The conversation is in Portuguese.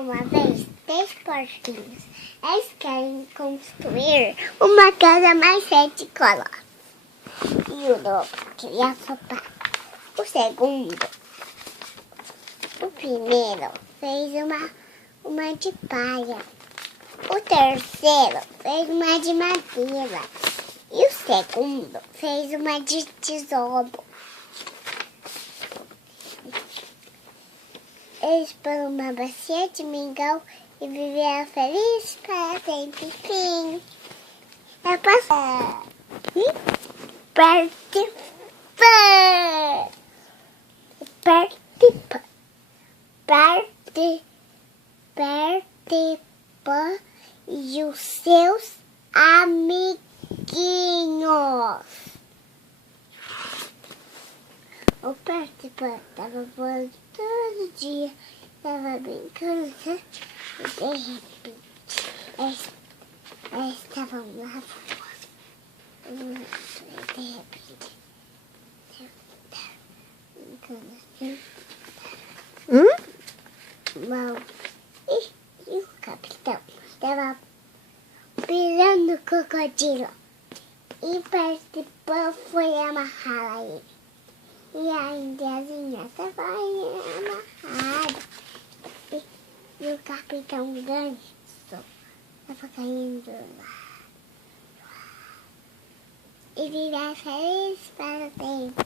uma vez 3 porquinhos. Eles querem construir uma casa mais sete colas. E o lobo queria sopar. O primeiro fez uma de palha. O terceiro fez uma de madeira. E o segundo fez uma de tijolo. Eles foram uma bacia de mingau e viveram felizes para sempre. Fim. Eu posso... Participa e os seus amiguinhos. O participante estava voando todo dia, estava brincando, e de repente eles estavam lá voando. E de repente brincando assim. Bom, e o capitão estava pirando o crocodilo e participou, foi amarrar ele. E a indiazinha estava amarrada. E o capitão Ganso estava caindo lá. E vivia feliz para sempre.